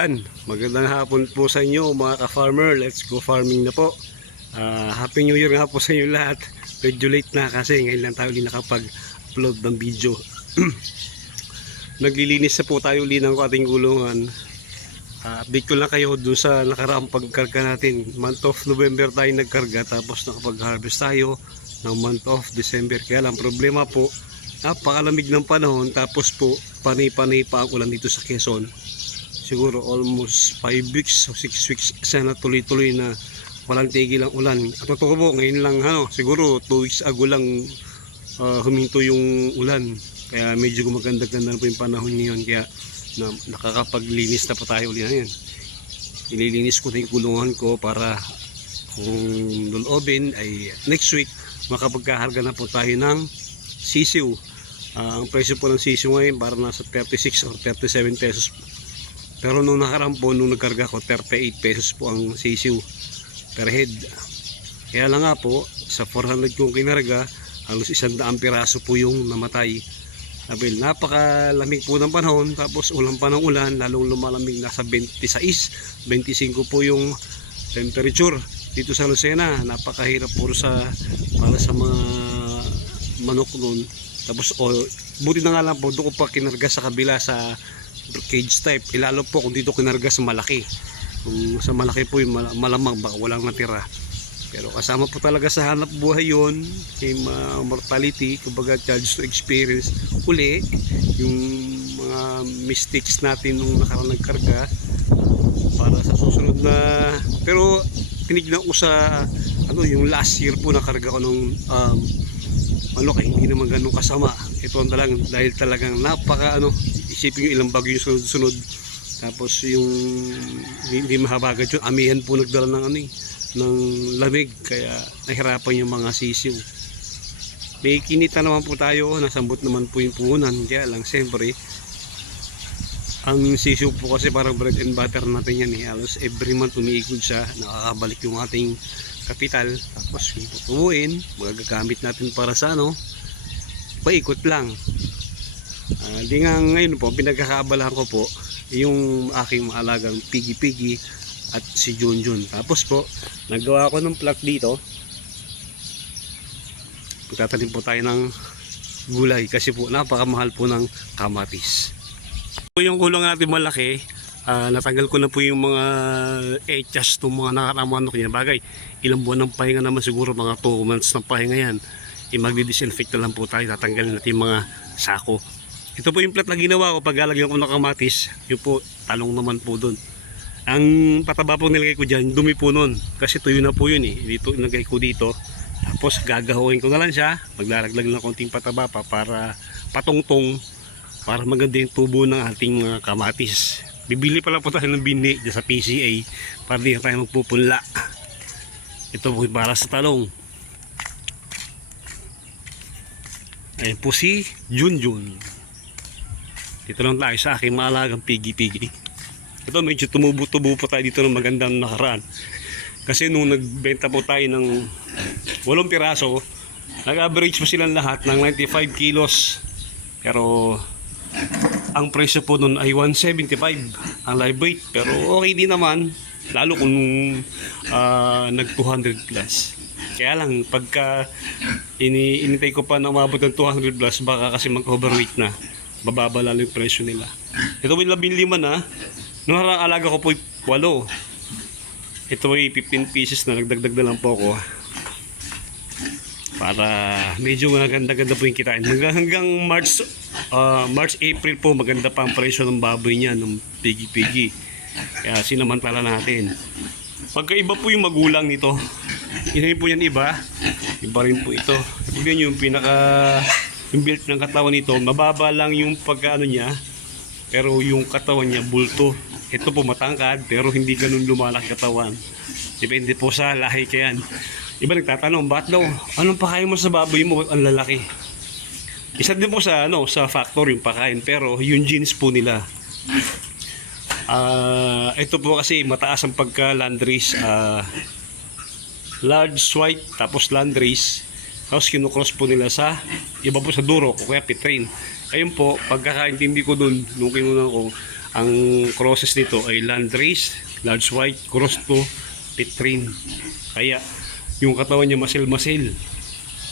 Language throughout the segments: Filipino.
Ayan, magandang hapon po sa inyo mga ka-farmer. Let's go farming na po. Happy New Year nga po sa inyo lahat. Medyo late na kasi ngayon lang tayo ulit nakapag-upload ng video. Naglilinis na po tayo ulit ng ating gulungan. Update ko lang kayo dun sa nakaraang pagkarga natin. Month of November tayo nagkarga, tapos nakapag-harvest tayo ng month of December. Kaya lang problema po, napakalamig ng panahon, tapos po panay-panay pa ang ulan dito sa Quezon. Siguro almost 5 weeks o 6 weeks sana tuloy-tuloy na walang tigil ang ulan. At totoo po, ngayon lang siguro 2 weeks ago lang huminto yung ulan. Kaya medyo gumaganda-ganda na po yung panahon ngayon. Kaya nakakapaglinis na po tayo ulit ngayon. Ililinis ko na yung kulungan ko para kung lulobin ay next week makapagkaharga na po tayo ng sisiw. Ang presyo po ng sisiw ngayon para nasa 36 or 37 pesos. Pero nung nakaraan po, nung nagkarga ko, 38 pesos po ang sisiw per head. Kaya lang nga po, sa 400 kong kinarga, halos 100 piraso po yung namatay. Sabi, napakalamig po ng panahon, tapos ulan pa ng ulan, lalong lumalamig, nasa 26, 25 po yung temperature dito sa Lucena. Napakahirap po para sa mga manok noon. Tapos buti na nga lang po, doon ko pa kinarga sa kabila sa cage type, ilalo po kung dito kinarga sa malaki. Kung sa malaki po yung malamang baka walang natira, pero kasama po talaga sa hanap buhay yon, yung mortality, kumbaga charge to experience uli yung mga mistakes natin nung nakarang nagkarga para sa susunod na. Pero tinignan ko sa yung last year po nakarga ko nung hindi naman ganun kasama. Ito ang talagang, dahil talagang napaka isipin yung ilang bagyo yung sunod-sunod, tapos yung hindi mahabagat yun, amihan po nagdala ng lamig, kaya nahirapan yung mga sisiw. May kinita naman po tayo, nasambot naman po yung puhunan. Kaya lang siyempre ang sisiw po kasi parang bread and butter natin yan halos every month umiikot siya, nakakabalik yung ating kapital, tapos yung tutubuin magagamit natin para sa paikot lang. Di nga ngayon po pinagkakaabalahan ko po yung aking maalagang pigi-pigi at si Junjun. Tapos po naggawa ko ng plot dito, magtatanim po tayo ng gulay kasi po napakamahal po ng kamatis. Yung kulong natin malaki, natanggal ko na po yung mga echas ng mga nakaramanok niya. Bagay, ilang buwan ng pahinga naman, siguro mga 2 months ng pahinga yan. Magdi-disinfect na lang po tayo, tatanggalin natin yung mga sako. Ito po yung plat na ginawa ko, paglalagyan ko ng kamatis, yun po, talong naman po doon. Ang pataba po nilagay ko dyan, dumi po nun, kasi tuyo na po yun dito nilagay ko dito. Tapos gagahuin ko na lang siya, maglalaglag ng konting pataba pa para patungtong, para maganda yung tubo ng ating mga kamatis. Bibili pala po tayo ng bini dyan sa PCA para di na tayo magpupunla. Ito po para sa talong. Ayan po si Junjun. Dito lang tayo sa aking maalagang pigi-pigi. Ito medyo tumubo-tubo po tayo dito ng magandang nakaraan. Kasi nung nagbenta po tayo ng 8 piraso, nag-average po silang lahat ng 95 kilos. Pero ang presyo po nun ay 175 ang live weight. Pero okay din naman, lalo kung nag 200 plus. Kaya lang pagka inintay ko pa na umabot ng 200 plus, baka kasi mag-overweight na, bababa lalo yung presyo nila. Ito may 15 na, nung harang alaga ko po 8. Ito ay 15 pieces na nagdagdag na lang po ako para medyo maganda-ganda po yung kitain. Hanggang March, April po maganda pa ang presyo ng baboy niya, ng pigi-pigi. Kaya sinamantala natin. Pagkaiba po yung magulang nito, hindi po yan iba rin po ito. Tignan yung yung build ng katawan nito, mababa lang yung pagkaano niya, pero yung katawan niya bulto. Ito po matangkad, pero hindi ganun lumalaki katawan. Depende po sa lahi kayan. Iba nagtatanong, bakit daw, anong pakain mo sa baboy mo ang lalaki? Isa din po sa factor yung pakain, pero yung genes po nila. Ito po kasi mataas ang pagka landrace, large white tapos landrace, tapos kinocross po nila sa iba po sa duro o kaya pitrain. Ayun po, pagkakaintindi ko dun nung kinunan ko, Ang crosses nito ay Landrace, Large White, Cross to Petrine. Kaya yung katawan niya masil-masil,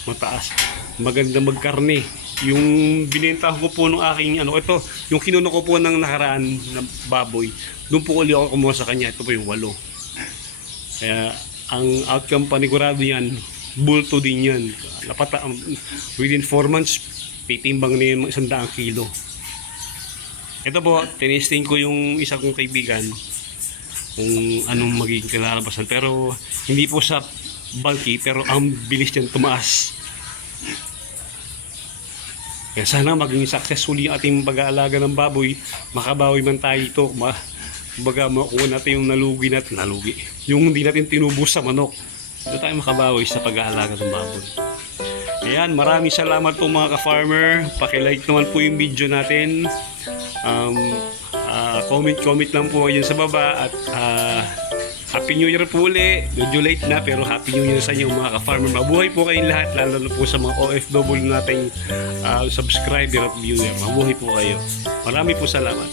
mataas, maganda magkarne. Yung binenta ko po nung aking ito, yung kinuno ko po ng nakaraan na baboy, doon po uli ako kumuha sa kanya. Ito po yung 8. Kaya ang outcome panigurado yan, bulto din yan. Within 4 months, titimbang na yung 100 kilo. Ito po, tinesting ko yung isa kong kaibigan kung anong magiging kalalabasan. Pero hindi po sa bulky, pero ang bilis niyan tumaas. Kaya sana maging successful yung ating pag-aalaga ng baboy. Makabawi man tayo ito. Kumbaga makuha natin yung nalugi. Yung hindi natin tinubos sa manok. Ito tayo makabawi sa pag-aalaga ng baboy. Ayan, maraming salamat po mga ka-farmer. Pakilike naman po yung video natin. Comment lang po kayo sa baba. At Happy New Year po uli. Medyo late na pero Happy New Year sa inyo mga ka-farmer. Mabuhay po kayong lahat, lalo na po sa mga OFW nating subscriber at viewer. Mabuhay po kayo. Marami po salamat.